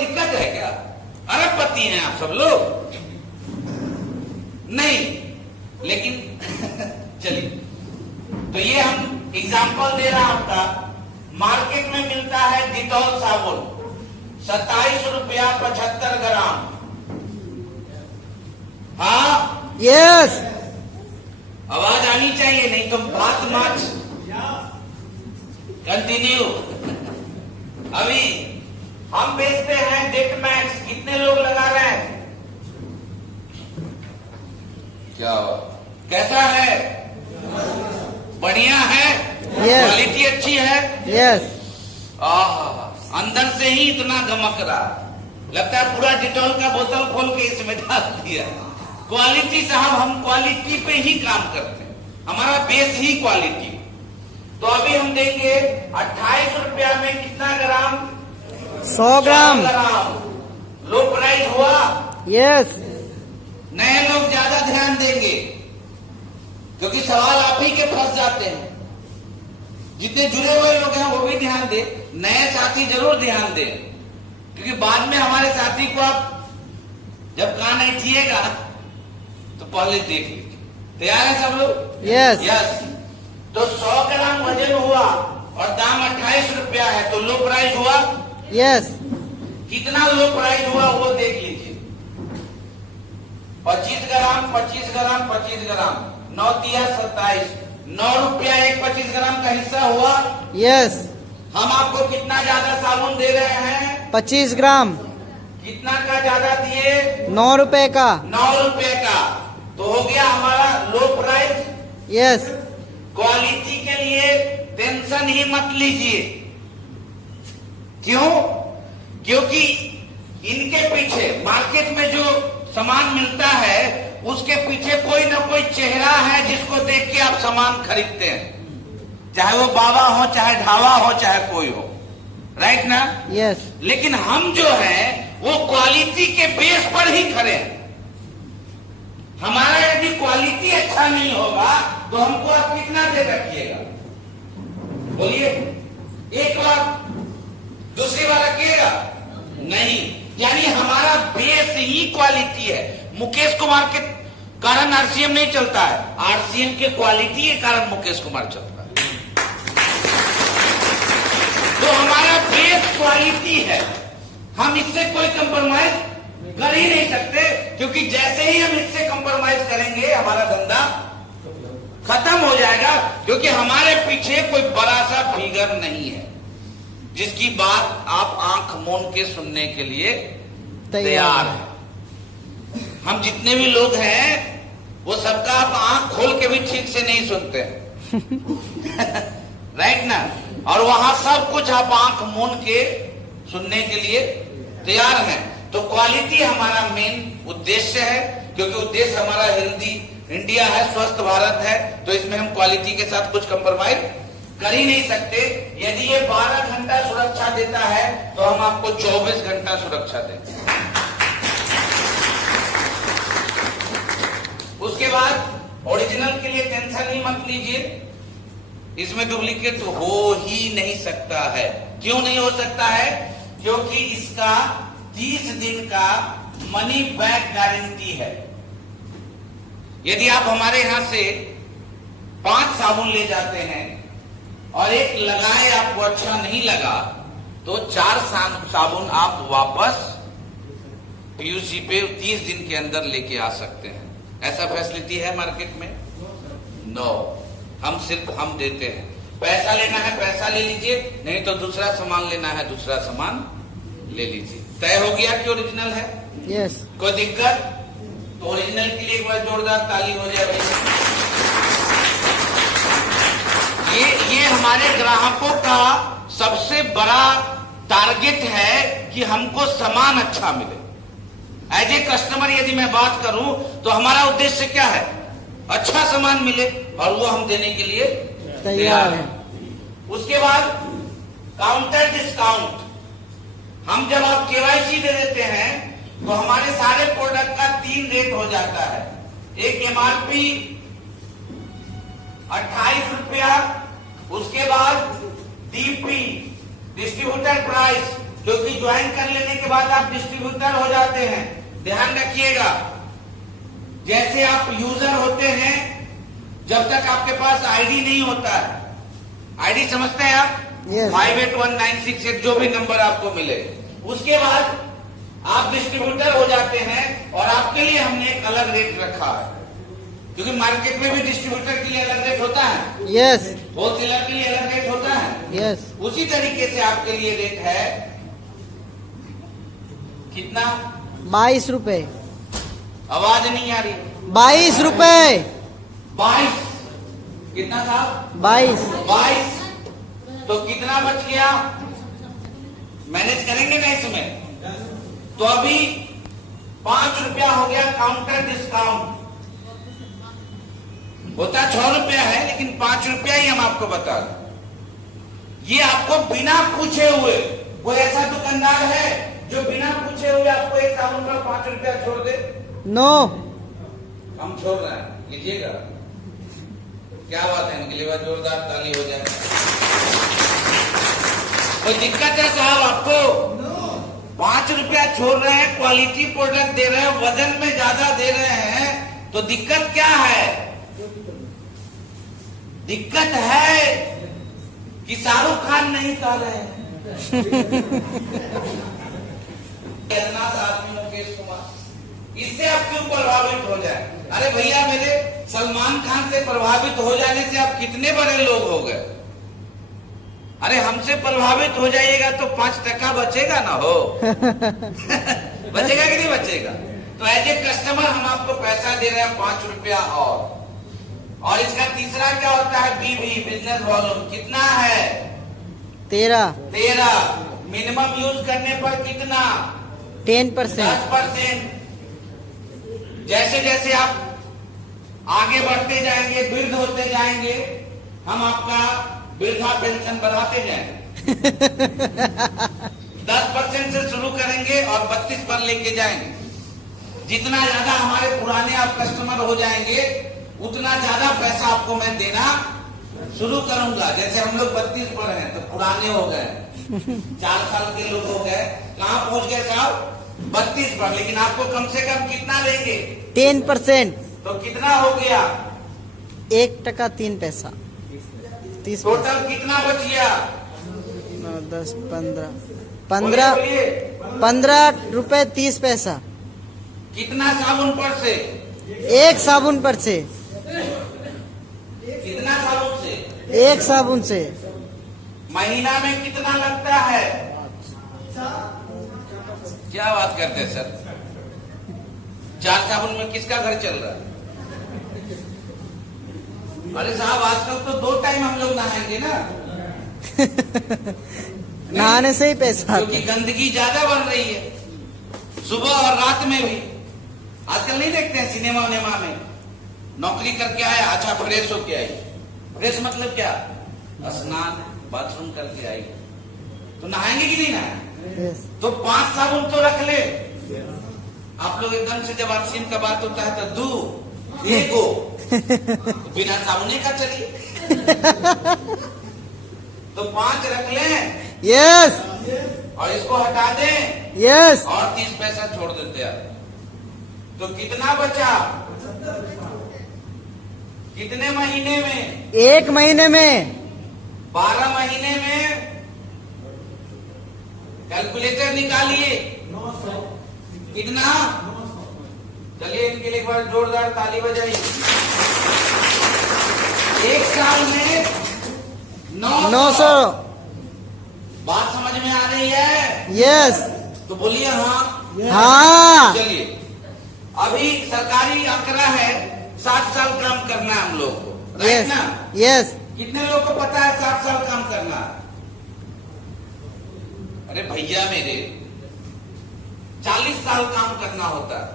दिक्कत है क्या? अरबपति हैं आप सब लोग? नहीं, लेकिन चलिए, तो ये हम एग्जाम्पल दे रहा आपका। मार्केट में मिलता है डिटॉल साबुन 27 रुपया 75 ग्राम। हाँ, यस, आवाज आनी चाहिए, नहीं तो बात माच। कंटिन्यू। अभी हम बेचते हैं डेटमैक्स, कितने लोग लगा रहे हैं? क्या कैसा है? बढ़िया है? Yes. क्वालिटी अच्छी है? यस, अंदर से ही इतना गमक रहा, लगता है पूरा डिटॉल का बोतल खोल के इसमें डाल दिया। क्वालिटी साहब, हम क्वालिटी पे ही काम करते हैं, हमारा बेस ही क्वालिटी। तो अभी हम देंगे 28 रुपया में कितना ग्राम? 100 ग्राम। लो प्राइस हुआ। यस, नए लोग ज्यादा ध्यान देंगे, क्योंकि सवाल आप ही के फंस जाते हैं। जितने जुड़े हुए लोग हैं वो भी ध्यान दे, नए साथी जरूर ध्यान दें, क्योंकि बाद में हमारे साथी को आप जब कान ऐठिएगा तो पहले देख लीजिए। तैयार है सब लोग? Yes, yes. तो 100 ग्राम वजन हुआ और दाम 28 रुपया है, तो लो प्राइस हुआ। यस, कितना लो प्राइस हुआ वो देख लीजिए। 25 ग्राम 25 ग्राम 25 ग्राम 9 तिया 27, 9 रुपया एक 25 ग्राम का हिस्सा हुआ। यस, हम आपको कितना ज्यादा साबुन दे रहे हैं? 25 ग्राम। कितना का ज्यादा दिए? 9 रुपए का। 9 रुपए का। तो हो गया हमारा लो प्राइस। यस, क्वालिटी के लिए टेंशन ही मत लीजिए। क्यों? क्योंकि इनके पीछे मार्केट में जो सामान मिलता है उसके पीछे कोई ना कोई चेहरा है जिसको देख के आप सामान खरीदते हैं, चाहे वो बाबा हो, चाहे ढाबा हो, चाहे कोई हो, राइट ना? यस, लेकिन हम जो है वो क्वालिटी के बेस पर ही खड़े हैं। हमारा यदि क्वालिटी अच्छा नहीं होगा तो हमको आप कितना दे रखिएगा? बोलिए, 1 लाख, दूसरी बार रखिएगा? नहीं। यानी हमारा बेस ही क्वालिटी है। मुकेश कुमार के कारण आरसीएम नहीं चलता है, आरसीएम के क्वालिटी के कारण मुकेश कुमार चलता है। तो हमारा बेस क्वालिटी है, हम इससे कोई कंप्रोमाइज कर ही नहीं सकते, क्योंकि जैसे ही हम इससे कंप्रोमाइज करेंगे हमारा धंधा खत्म हो जाएगा, क्योंकि हमारे पीछे कोई बड़ा सा फिगर नहीं है जिसकी बात आप आंख मूंद के सुनने के लिए तैयार है। हम जितने भी लोग हैं वो सबका आप आंख खोल के भी ठीक से नहीं सुनते हैं राइट ना? और वहां सब कुछ आप आंख मूंद के सुनने के लिए तैयार हैं। तो क्वालिटी हमारा मेन उद्देश्य है, क्योंकि उद्देश्य हमारा हेल्दी इंडिया है, स्वस्थ भारत है, तो इसमें हम क्वालिटी के साथ कुछ कंप्रोमाइज कर ही नहीं सकते। यदि ये 12 घंटा सुरक्षा देता है तो हम आपको 24 घंटा सुरक्षा देते हैं। उसके बाद ओरिजिनल के लिए टेंशन ही मत लीजिए, इसमें डुप्लीकेट हो ही नहीं सकता है। क्यों नहीं हो सकता है? क्योंकि इसका 30 दिन का मनी बैक गारंटी है। यदि आप हमारे यहां से 5 साबुन ले जाते हैं और एक लगाए आपको अच्छा नहीं लगा तो 4 साबुन आप वापस पीयूसी पे 30 दिन के अंदर लेके आ सकते हैं। ऐसा फैसिलिटी है मार्केट में? नो, हम सिर्फ हम देते हैं। पैसा लेना है पैसा ले लीजिए, नहीं तो दूसरा सामान लेना है दूसरा सामान ले लीजिए। तय हो गया कि ओरिजिनल है? यस, कोई दिक्कत? तो ओरिजिनल के लिए एक बार जोरदार ताली हो जाए भाई। ये हमारे ग्राहकों का सबसे बड़ा टारगेट है कि हमको सामान अच्छा मिले। एज ए कस्टमर यदि मैं बात करूं तो हमारा उद्देश्य क्या है? अच्छा सामान मिले, और वो हम देने के लिए तैयार है। उसके बाद काउंटर डिस्काउंट। हम जब आप केवाईसी दे देते हैं तो हमारे सारे प्रोडक्ट का 3 रेट हो जाता है। एक एमआरपी 28 रुपया, उसके बाद डीपी डिस्ट्रीब्यूटर प्राइस क्योंकि ज्वाइन कर लेने के बाद आप डिस्ट्रीब्यूटर हो जाते हैं। ध्यान रखिएगा, जैसे आप यूजर होते हैं, जब तक आपके पास आईडी नहीं होता है, आईडी समझते हैं आप? Yes. 581968 जो भी नंबर आपको मिले, उसके बाद आप डिस्ट्रीब्यूटर हो जाते हैं और आपके लिए हमने एक अलग रेट रखा है, क्योंकि मार्केट में भी डिस्ट्रीब्यूटर के लिए अलग रेट होता है, यस होलसेलर के लिए अलग रेट होता है। यस उसी तरीके से आपके लिए रेट है कितना? 22 रुपए। आवाज नहीं आ रही। 22 रुपए। 22 कितना साहब? 22। तो कितना बच गया? मैनेज करेंगे ना इसमें? तो अभी 5 रुपया हो गया काउंटर डिस्काउंट। होता 6 रुपया है, लेकिन 5 रुपया ही हम आपको बता दें। ये आपको बिना पूछे हुए, कोई ऐसा दुकानदार है जो बिना पूछे हुए आपको एक साबुन का 5 रुपया छोड़ दे? नो। हम छोड़ रहे हैं, लीजिएगा। क्या बात है, इनके लिए जोरदार ताली हो जाए। कोई दिक्कत है साहब आपको? 5 रुपया छोड़ रहे हैं, क्वालिटी प्रोडक्ट दे रहे हैं, वजन में ज्यादा दे रहे हैं, तो दिक्कत क्या है? दिक्कत है कि शाहरुख खान नहीं कह रहे हैं। आदमी मुकेश कुमार, इससे आप क्यों प्रभावित हो जाए? अरे भैया, मेरे सलमान खान से प्रभावित हो जाने से आप कितने बड़े लोग हो गए। अरे हमसे प्रभावित हो जाइएगा तो 5% बचेगा ना हो। बचेगा कि नहीं बचेगा? तो एज ए कस्टमर हम आपको पैसा दे रहे हैं 5 रुपया और इसका तीसरा क्या होता है? बीवी, बिजनेस वॉल्यूम कितना है? 13। मिनिमम यूज करने पर कितना? 10%। 10%। जैसे जैसे आप आगे बढ़ते जाएंगे, वृद्ध होते जाएंगे, हम आपका वृद्धा पेंशन बढ़ाते जाएंगे। 10% से शुरू करेंगे और 32 पर लेके जाएंगे। जितना ज्यादा हमारे पुराने आप कस्टमर हो जाएंगे, उतना ज्यादा पैसा आपको मैं देना शुरू करूंगा। जैसे हम लोग 32 पर हैं, तो पुराने हो गए, 4 साल के लोग हो गए, कहाँ पहुंच गए साहब? 32 पर। लेकिन आपको कम से कम कितना लेंगे? 10%। तो कितना हो गया? 1 टका 3 पैसा। 30 टोटल कितना बच गया? 9, 10, 15 रुपए 30 पैसा। कितना साबुन पर से? 1 साबुन पर से। कितना साबुन से? 1 साबुन से। महीना में कितना लगता है? क्या बात करते हैं सर? 4 साबुन में किसका घर चल रहा है? अरे साहब, आजकल तो 2 टाइम हम लोग नहाएंगे ना। नहाने से ही पैसा। क्योंकि गंदगी ज्यादा बढ़ रही है, सुबह और रात में भी। आजकल नहीं देखते हैं सिनेमा उनेमा में, नौकरी करके आए, अच्छा फ्रेश होके आई। फ्रेश मतलब क्या? स्नान बाथरूम करके आई, तो नहाएंगे कि नहीं नहाएंगे? तो 5 साबुन तो रख ले। आप लोग एकदम से जब आरसीएम का बात होता है तो 2 एगो बिना साबुने का चलिए। तो 5 रख लें। यस। और इसको हटा दें। यस। और 30 पैसा छोड़ देते हैं। तो कितना बचा? कितने महीने में? 1 महीने में। 12 महीने में। कैलकुलेटर निकालिए। कितना? चलिए इनके लिए एक बार जोरदार ताली बजाइए। 1 साल में 900। बात समझ में आ रही है? यस। तो बोलिए हाँ। हाँ। चलिए, अभी सरकारी आंकड़ा है 60 साल काम करना है हम लोग को, राइट ना? यस। कितने लोग को पता है 60 साल काम करना है? अरे भैया मेरे, 40 साल काम करना होता है,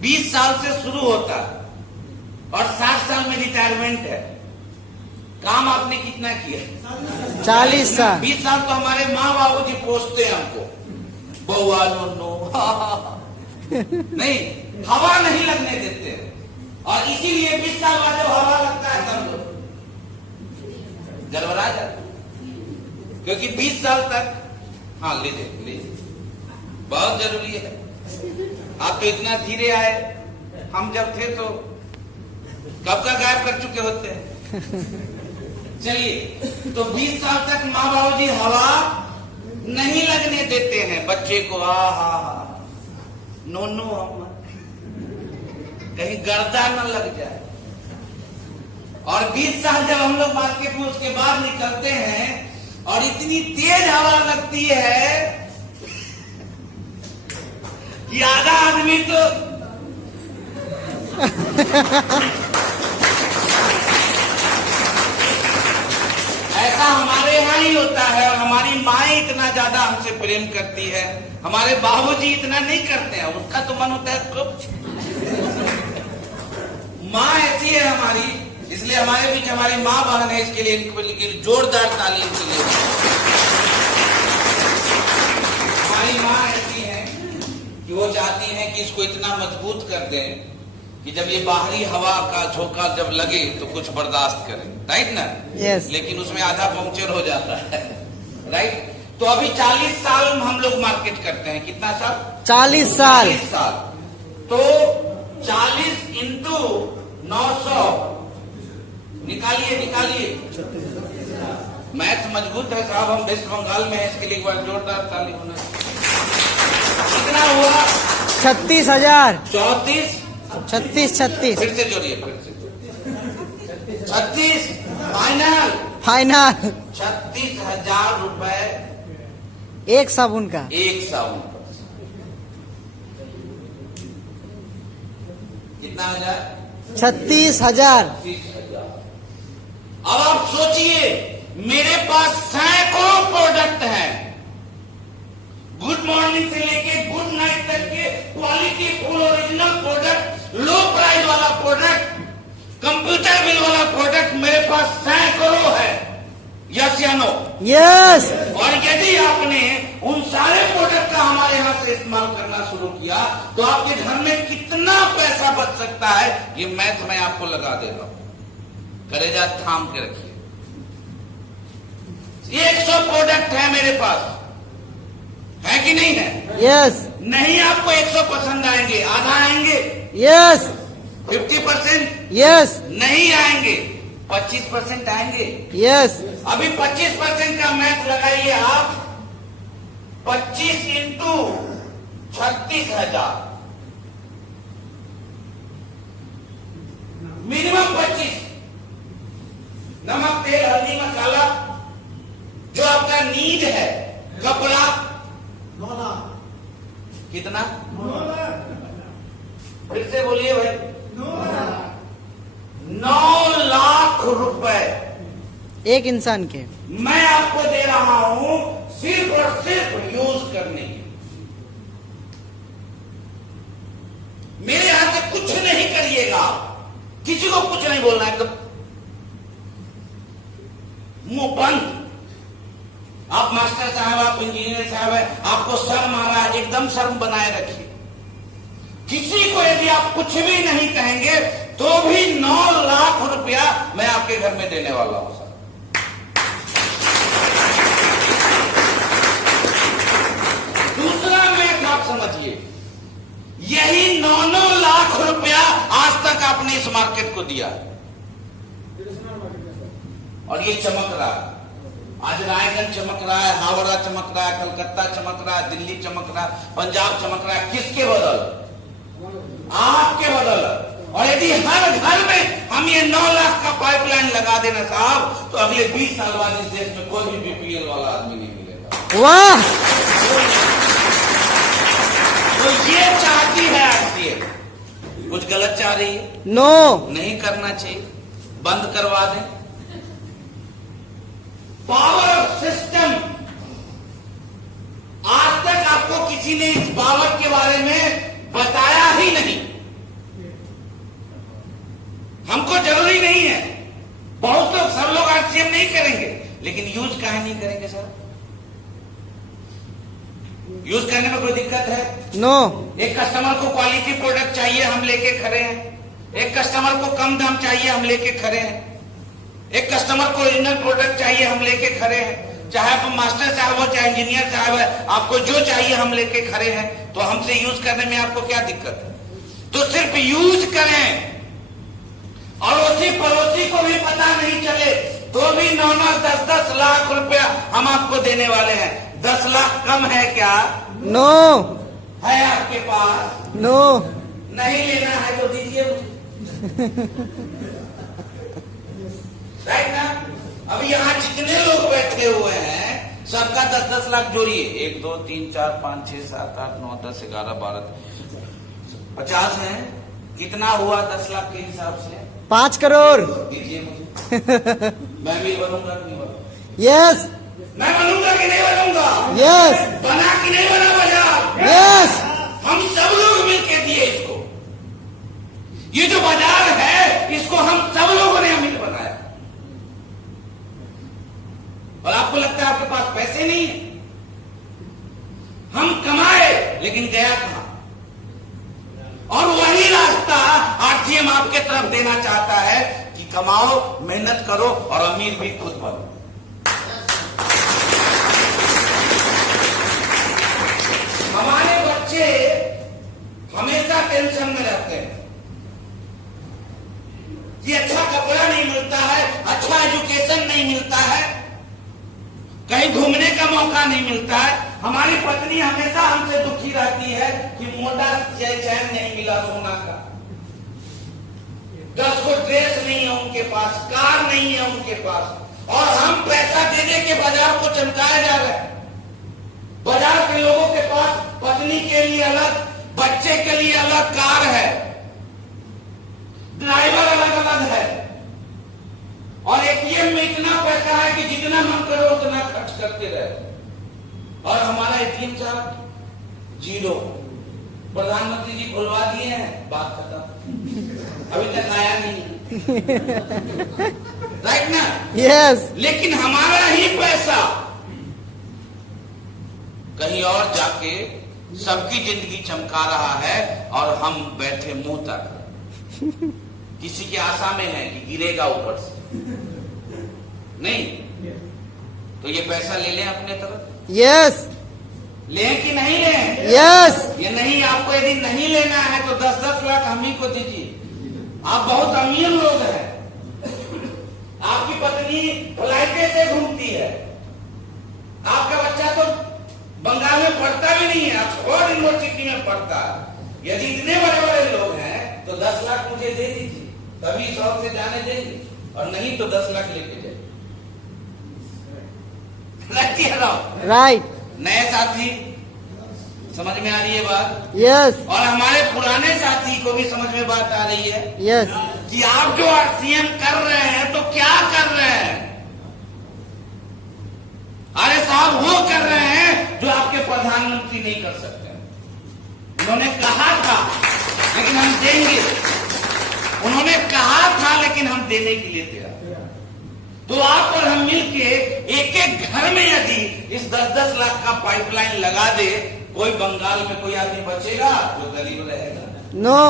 20 साल से शुरू होता है और 60 साल में रिटायरमेंट है। काम आपने कितना किया? 40 साल। 20 साल तो हमारे माँ बाबू जी पोसते हैं हमको, बउआ नो नहीं, हवा नहीं लगने देते, और इसीलिए 20 साल बाद जब हवा लगता है तब गड़बड़ा जाता, क्योंकि 20 साल तक हाँ लीजिए, बहुत जरूरी है। आप तो इतना धीरे आए, हम जब थे तो कब का गायब कर चुके होते हैं। चलिए, तो 20 साल तक माँ बाबू जी हवा नहीं लगने देते हैं बच्चे को। नो हम कहीं गर्दा न लग जाए। और 20 साल जब हम लोग मार्केट में उसके बाद निकलते हैं और इतनी तेज हवा लगती है कि आधा आदमी तो ऐसा हमारे यहाँ ही होता है। और हमारी माँ इतना ज्यादा हमसे प्रेम करती है, हमारे बाबूजी इतना नहीं करते हैं। उसका तो मन होता है खूब। माँ ऐसी है हमारी, इसलिए हमारे बीच हमारी माँ बहन है। इसके लिए जोरदार तालीम के लिए। हमारी माँ ऐसी है कि वो चाहती है कि इसको इतना मजबूत कर दें कि जब ये बाहरी हवा का झोंका जब लगे तो कुछ बर्दाश्त करे, राइट ना? यस। लेकिन उसमें आधा पंक्चर हो जाता है, राइट? तो अभी 40 साल हम लोग मार्केट करते हैं। कितना साल? 40 साल। 40 साल। तो 40 इंटू 900 निकालिए। मैथ मजबूत है साहब, हम वेस्ट बंगाल में है, इसके लिए एक बार जोरदार ताली होना। कितना हुआ? 36,000। 34 36। फिर से जोड़िए, फिर से 36 फाइनल। 36,000 रुपए एक साबुन का। एक साबुन का। कितना हो जाए? 36,000। अब आप सोचिए, मेरे पास सैकड़ों प्रोडक्ट हैं, गुड मॉर्निंग से लेके गुड नाइट तक के क्वालिटी फुल ओरिजिनल प्रोडक्ट, लो प्राइस वाला प्रोडक्ट, कंप्यूटर बिल वाला प्रोडक्ट मेरे पास सैकड़ों है। यस या नो? यस। और यदि आपने उन सारे प्रोडक्ट का हमारे यहाँ से इस्तेमाल करना शुरू किया तो आपके घर में कितना पैसा बच सकता है, ये मैथ मैं आपको लगा दे रहा हूं। कलेजा थाम के रखिए। 100 प्रोडक्ट है मेरे पास, है कि नहीं है? यस। नहीं आपको 100 पसंद आएंगे, आधा आएंगे। यस। 50% यस। नहीं आएंगे, 25% आएंगे। यस। अभी 25% का मैथ लगाइए आप। 25 इंटू 36,000, मिनिमम 25। नमक, तेल, हल्दी, मसाला, जो आपका नीड है, कपड़ा 9 लाख। कितना? 9 लाख। फिर से बोलिए भाई। 9 लाख रुपए एक इंसान के मैं आपको दे रहा हूं सिर्फ और सिर्फ यूज करने के। मेरे यहां से कुछ नहीं करिएगा, किसी को कुछ नहीं बोलना है, एकदम मुंह बंद। आप मास्टर साहब, आप इंजीनियर साहब है, आपको शर्म आ रहा है, एकदम शर्म बनाए रखिए। किसी को यदि आप कुछ भी नहीं कहेंगे तो भी 9 लाख रुपया मैं आपके घर में देने वाला हूं सर। दूसरा मैथ आप समझिए, यही 9 लाख रुपया आज तक आपने इस मार्केट को दिया और ये चमक रहा है। आज रायगंज चमक रहा है, हावड़ा चमक रहा है, कलकत्ता चमक रहा है, दिल्ली चमक रहा है, पंजाब चमक रहा है। किसके बदल? आपके बदल। और यदि हर घर में हम ये 9 लाख का पाइपलाइन लगा देना साहब, तो अगले 20 साल बाद इस देश में कोई भी बीपीएल वाला आदमी नहीं मिलेगा। वाह। तो ये चाहती है आरसीए, कुछ गलत चाह रही है? नो। नहीं करना चाहिए, बंद करवा दें। पावर सिस्टम, आज तक आपको किसी ने इस पावर के बारे में बताया ही नहीं। हमको जरूरी नहीं है, बहुत लोग, सब लोग आरसीएम नहीं करेंगे, लेकिन यूज काहे नहीं करेंगे सर? यूज करने में कोई दिक्कत है? नो। एक कस्टमर को क्वालिटी प्रोडक्ट चाहिए, हम लेके खड़े हैं। एक कस्टमर को कम दाम चाहिए, हम लेके खड़े हैं। एक कस्टमर को ओरिजिनल प्रोडक्ट चाहिए, हम लेके खड़े हैं। चाहे आप मास्टर साहब हो चाहे इंजीनियर साहब है, आपको जो चाहिए हम लेके खड़े हैं, तो हमसे यूज करने में आपको क्या दिक्कत है? तो सिर्फ यूज करें, अड़ोसी पड़ोसी को भी पता नहीं चले तो भी 9-9, 10-10 लाख रुपया हम आपको देने वाले हैं। 10 लाख कम है क्या? नो है आपके पास? नो नहीं लेना है तो दीजिए मुझे। राइट ना? अब यहाँ जितने लोग बैठे हुए हैं सबका 10-10 लाख जोड़िए। 1 2 3 4 5 6 7 8 9 10 11 12 50 है। कितना हुआ 10 लाख के हिसाब से? 5 करोड़। दीजिए मुझे। मैं भी बनूंगा कि नहीं बनूंगा? यस मैं बनूंगा कि नहीं बनूंगा? यस बना कि नहीं बना बाजार? यस हम सब लोग मिलके दिए इसको। ये जो बाजार है इसको हम सब लोगों ने मिल बनाया। और आपको लगता है आपके पास पैसे नहीं है? हम कमाए लेकिन गया कहां? और वही रास्ता आरसीएम आपके तरफ देना चाहता है कि कमाओ, मेहनत करो और अमीर भी खुद बनो। हमारे बच्चे हमेशा टेंशन में रहते हैं कि अच्छा कपड़ा नहीं मिलता है, अच्छा एजुकेशन नहीं मिलता है, कहीं घूमने का मौका नहीं मिलता है। हमारी पत्नी हमेशा हमसे दुखी रहती है कि मोटा चैन नहीं मिला सोना का, 10 को ड्रेस नहीं है उनके पास, कार नहीं है उनके पास, और हम पैसा दे दे के बाजार को चमकाए जा रहे हैं। बाजार के लोगों के पास पत्नी के लिए अलग, बच्चे के लिए अलग कार है, ड्राइवर अलग अलग है, और एटीएम में इतना पैसा है कि जितना मन करो उतना खर्च करते रहे। और हमारा एटीएम साहब 0। प्रधानमंत्री जी खुलवा दिए हैं, बात खत्म, अभी तक आया नहीं। राइट ना? यस लेकिन हमारा ही पैसा कहीं और जाके सबकी जिंदगी चमका रहा है और हम बैठे मुंह तक किसी की आशा में है कि गिरेगा ऊपर से। नहीं तो ये पैसा ले लें अपने तरफ, यस लें कि नहीं लें? यस ये नहीं, आपको यदि नहीं लेना है तो 10-10 लाख हम ही को दीजिए। आप बहुत अमीर लोग हैं, आपकी पत्नी फ्लाइटे से घूमती है, आपका बच्चा तो बंगाल में पढ़ता भी नहीं है, ऑक्सफोर्ड यूनिवर्सिटी में पढ़ता है। यदि इतने बड़े बड़े लोग हैं तो 10 लाख मुझे दे दीजिए, तभी शौक से जाने देंगे, और नहीं तो 10 लाख लेके जाए। राइट नए साथी समझ में आ रही है बात? यस और हमारे पुराने साथी को भी समझ में बात आ रही है यस कि आप जो आरसीएम कर रहे हैं तो क्या कर रहे हैं? अरे साहब वो कर रहे हैं जो आपके प्रधानमंत्री नहीं कर सकते। उन्होंने कहा था लेकिन हम देंगे, उन्होंने कहा था लेकिन हम देने के लिए तैयार। तो आप और हम मिलके एक एक घर में यदि इस 10-10 लाख का पाइपलाइन लगा दे, कोई बंगाल में कोई आदमी बचेगा जो गरीब रहेगा? नो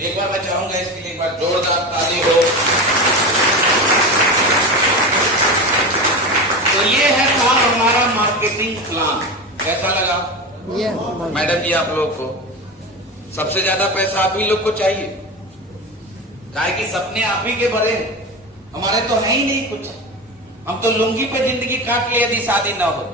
एक बार मैं चाहूंगा इसके लिए एक बार जोरदार ताली हो। तो ये है था हमारा मार्केटिंग प्लान। कैसा लगा मैडम जी आप लोग को? सबसे ज्यादा पैसा आप ही लोग को चाहिए, काहे कि सपने आप ही के बड़े, हमारे तो है ही नहीं कुछ। हम तो लुंगी पे जिंदगी काट ले यदि शादी ना हो।